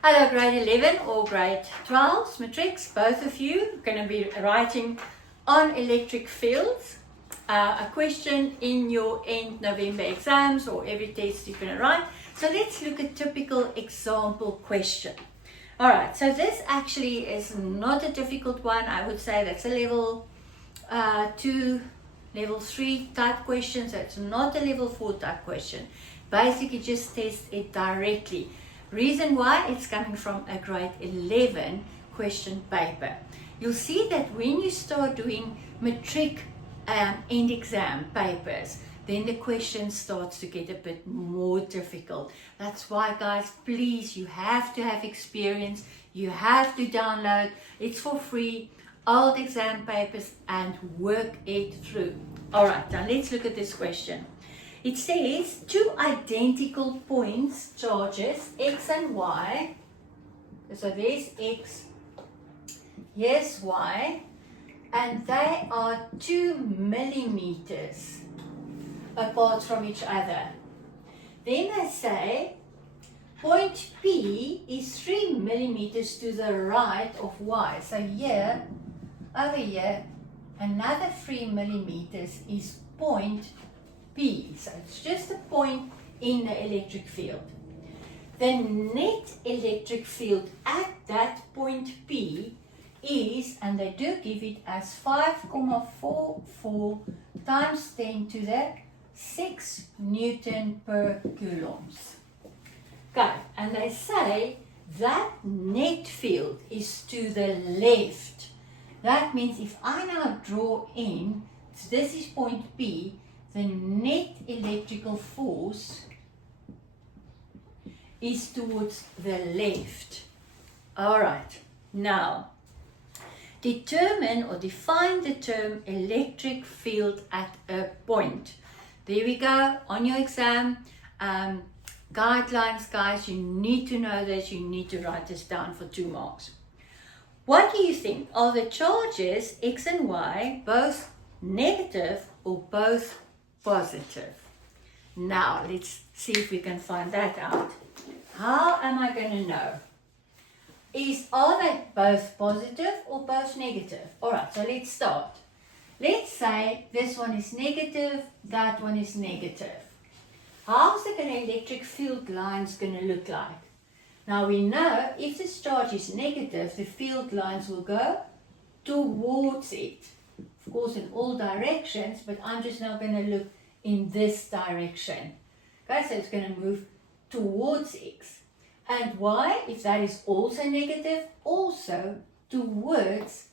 Hello grade 11 or grade 12 matrics, both of you are going to be writing on electric fields. A question in your end November exams or every test you're going to write. So let's look at typical example question. Alright, so this actually is not a difficult one. I would say that's a level 2, level 3 type question. So it's not a level 4 type question. Basically just test it directly. Reason why, it's coming from a grade 11 question paper. You'll see that when you start doing matric end exam papers, then the question starts to get a bit more difficult. That's why, guys, please, you have to have experience. You have to download. It's for free. Old exam papers and work it through. All right, now let's look at this question. It says two identical points, charges, X and Y. So there's X, here's Y, and they are 2 millimeters apart from each other. Then they say point P is 3 millimeters to the right of Y. So here, over here, another 3 millimeters is point P. So it's just a point in the electric field. The net electric field at that point P is, and they do give it as 5,44 times 10 to the 6 Newton per coulombs. Okay, and they say that net field is to the left. That means if I now draw in, so this is point P, the net electrical force is towards the left. All right, now determine or define the term electric field at a point. There we go, on your exam guidelines, guys, you need to know this, you need to write this down for 2 marks. What do you think? Are the charges X and Y both negative or both positive? Now let's see if we can find that out. How am I going to know? Are they both positive or both negative? Alright, so let's start. Let's say this one is negative, that one is negative. How's the electric field lines going to look like? Now we know if this charge is negative, the field lines will go towards it. Of course in all directions, but I'm just now going to look in this direction. Okay, so it's going to move towards X. And Y, if that is also negative, also towards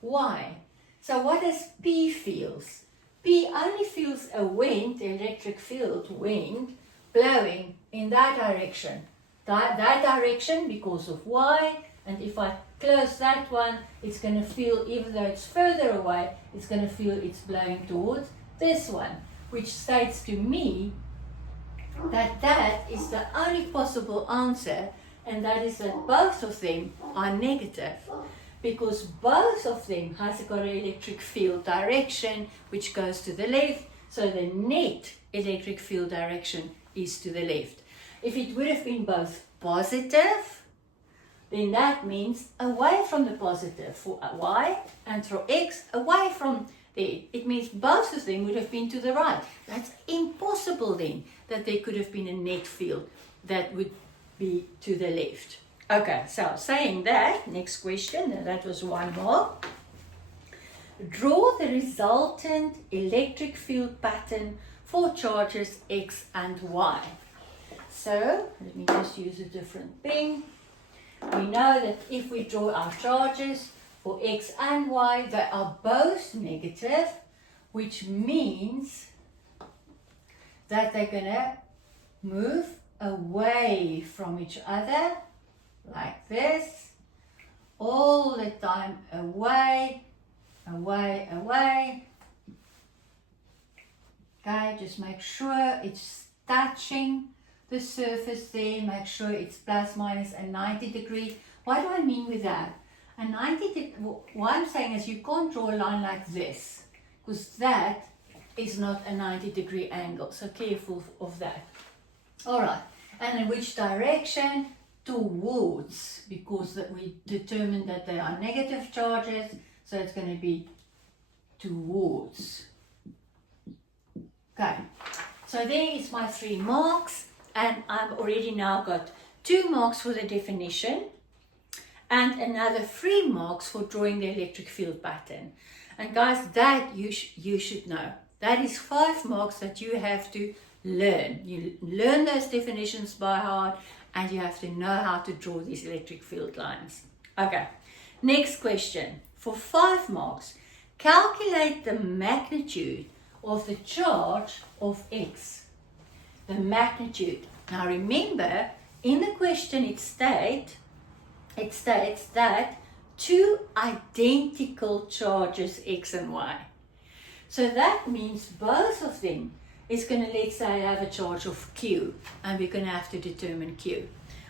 Y. So what does P feels? P only feels a wind, the electric field wind, blowing in that direction. That direction because of Y, and if I close that one, it's going to feel, even though it's further away, it's going to feel it's blowing towards this one, which states to me that that is the only possible answer, and that is that both of them are negative, because both of them has got an electric field direction which goes to the left, so the net electric field direction is to the left. If it would have been both positive, then that means away from the positive for Y, and for X away from there. It means both of them would have been to the right. That's impossible then that there could have been a net field that would be to the left. Okay, so saying that, next question, and that was 1 mark. Draw the resultant electric field pattern for charges X and Y. So, let me just use a different pen. We know that if we draw our charges for X and Y, they are both negative, which means that they're going to move away from each other, like this, all the time, away, away, away. Okay, just make sure it's touching the surface there, make sure it's plus minus a 90 degree. What do I mean with that? A 90 degree, what I'm saying is you can't draw a line like this, because that is not a 90 degree angle, so careful of that. Alright, and in which direction? towards, because that we determined that they are negative charges, so it's going to be towards. Okay, so there is my 3 marks, and I've already now got 2 marks for the definition and another 3 marks for drawing the electric field pattern. And guys, that you should know. That is 5 marks that you have to learn. You learn those definitions by heart, and you have to know how to draw these electric field lines. Okay, next question. For 5 marks, calculate the magnitude of the charge of X. The magnitude. Now remember, in the question it states that 2 identical charges X and Y. So that means both of them is going to, let's say, have a charge of Q, and we're going to have to determine Q.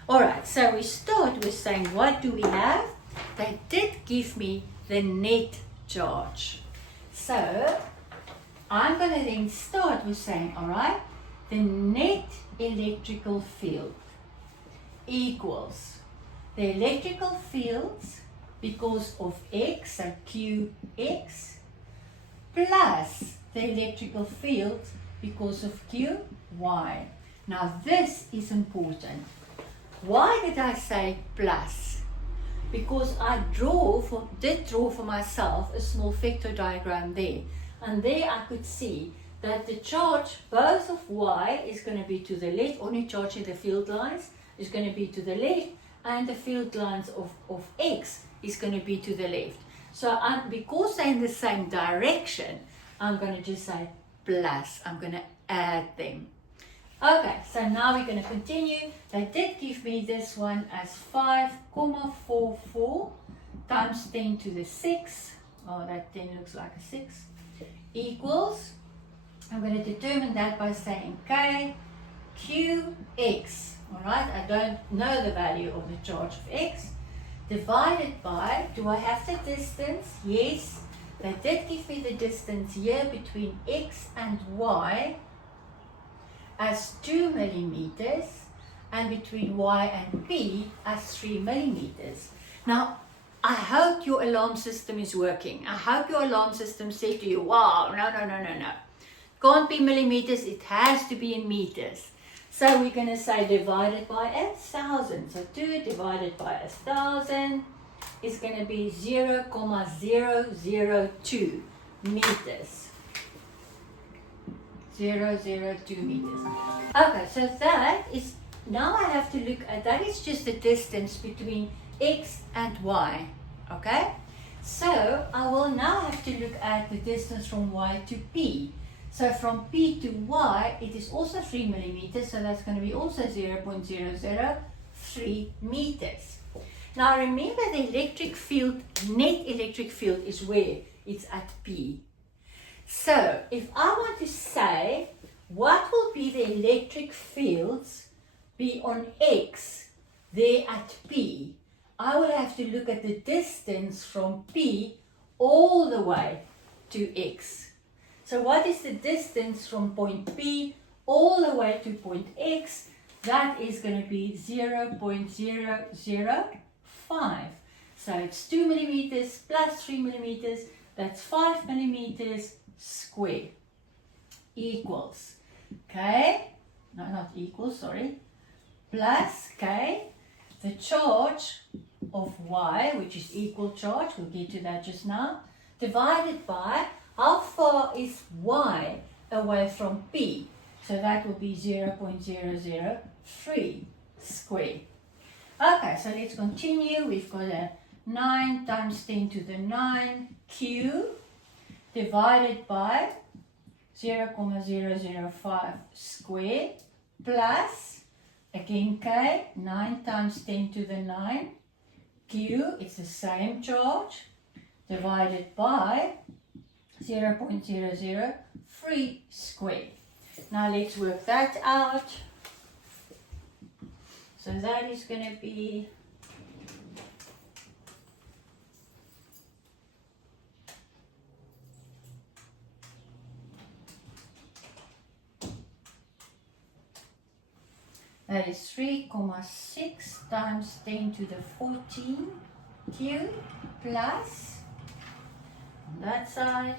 Alright, so we start with saying, what do we have? They did give me the net charge. So I'm going to then start with saying, alright, the net electrical field equals the electrical fields because of X, so QX, plus the electrical field because of QY. Now this is important. Why did I say plus? Because I did draw for myself a small vector diagram there. And there I could see that the charge both of Y is going to be to the left, only charge in the field lines is going to be to the left, and the field lines of X is going to be to the left. So because they're in the same direction, I'm going to just say plus. I'm going to add them. Okay, so now we're going to continue. They did give me this one as 5,44 times 10 to the 6. Oh, that 10 looks like a 6. Equals, I'm going to determine that by saying K, QX. Alright, I don't know the value of the charge of X. Divided by, do I have the distance? Yes. They did give me the distance here between X and Y as 2 millimeters, and between Y and P as 3 millimeters. Now, I hope your alarm system is working. I hope your alarm system said to you, wow, no. Can't be millimeters, it has to be in meters. So we're going to say divided by 1,000. So 2 divided by 1,000 is going to be 0,002 meters. 002 meters. Okay, so that is, now I have to look at, that is just the distance between X and Y. Okay, so I will now have to look at the distance from Y to P. So from P to Y, it is also 3 millimeters, so that's going to be also 0.003 meters. Now remember, the electric field, net electric field, is where? It's at P. So if I want to say what will be the electric fields be on X there at P, I will have to look at the distance from P all the way to X. So what is the distance from point P all the way to point X? That is going to be 0.005. So it's 2 millimeters plus 3 millimeters, that's 5 millimeters square. Equals, okay, no, not equals, sorry, plus, okay, the charge of Y, which is equal charge, we'll get to that just now, divided by how far is Y away from P. So that will be 0.003 square. Okay, so let's continue. We've got a 9 times 10 to the 9 Q divided by 0.005 square plus, again K, 9 times 10 to the 9 Q, it's the same charge, divided by 0.003 square. Now let's work that out. So that is going to be That is 3,6 times 10 to the 14 Q plus, on that side,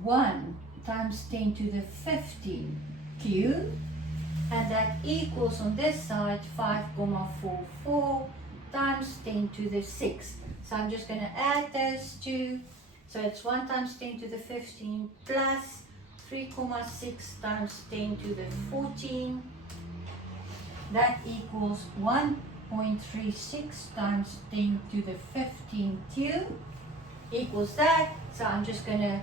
one times 10 to the 15 Q, and that equals on this side 5,44 times 10 to the 6. So I'm just going to add those two. So it's 1 times 10 to the 15 plus 3,6 times 10 to the 14. That equals 1.36 times 10 to the 15 Q equals that. So I'm just going to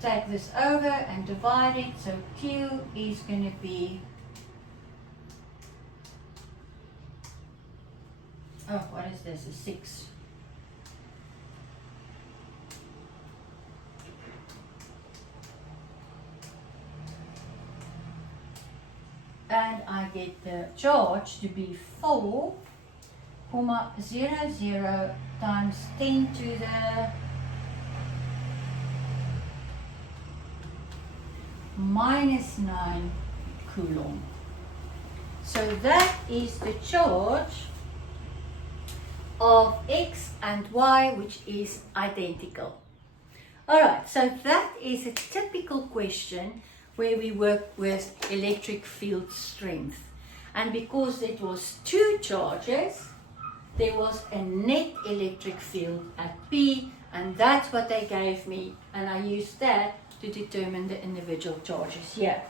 take this over and divide it. So Q is going to be, oh, what is this? A 6. And I get the charge to be 4,00 times 10 to the minus 9 coulomb. So that is the charge of X and Y, which is identical. Alright, so that is a typical question where we work with electric field strength. And because it was two charges, there was a net electric field at P, and that's what they gave me, and I used that to determine the individual charges here.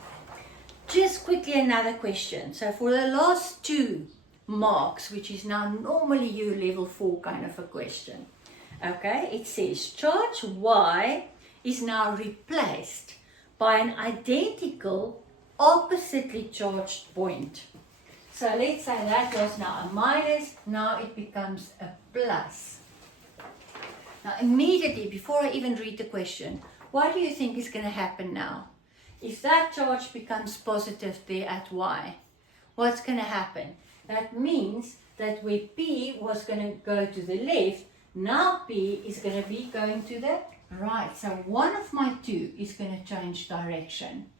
Just quickly another question. So for the last 2 marks, which is now normally your level 4 kind of a question, okay, it says charge Y is now replaced by an identical oppositely charged point. So let's say that was now a minus, now it becomes a plus. Now immediately, before I even read the question, what do you think is going to happen now? If that charge becomes positive there at Y, what's going to happen? That means that where P was going to go to the left, now P is going to be going to the right. So one of my two is going to change direction.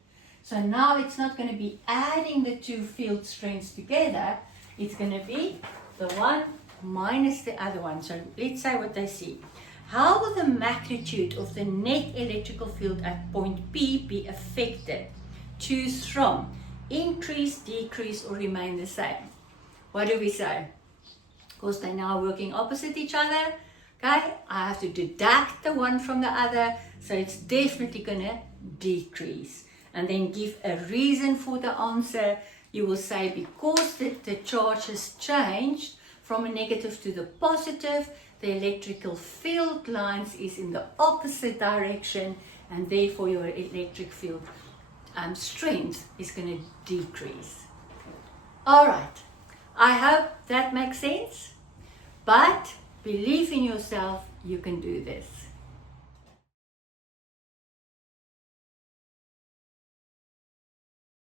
So now it's not going to be adding the two field strengths together. It's going to be the one minus the other one. So let's say what they see. How will the magnitude of the net electrical field at point P be affected? Choose from increase, decrease, or remain the same. What do we say? Because they're now working opposite each other. Okay, I have to deduct the one from the other, so it's definitely going to decrease. And then give a reason for the answer. You will say because the charge has changed from a negative to the positive, the electrical field lines is in the opposite direction, and therefore your electric field strength is going to decrease. All right, I hope that makes sense, but believe in yourself, you can do this.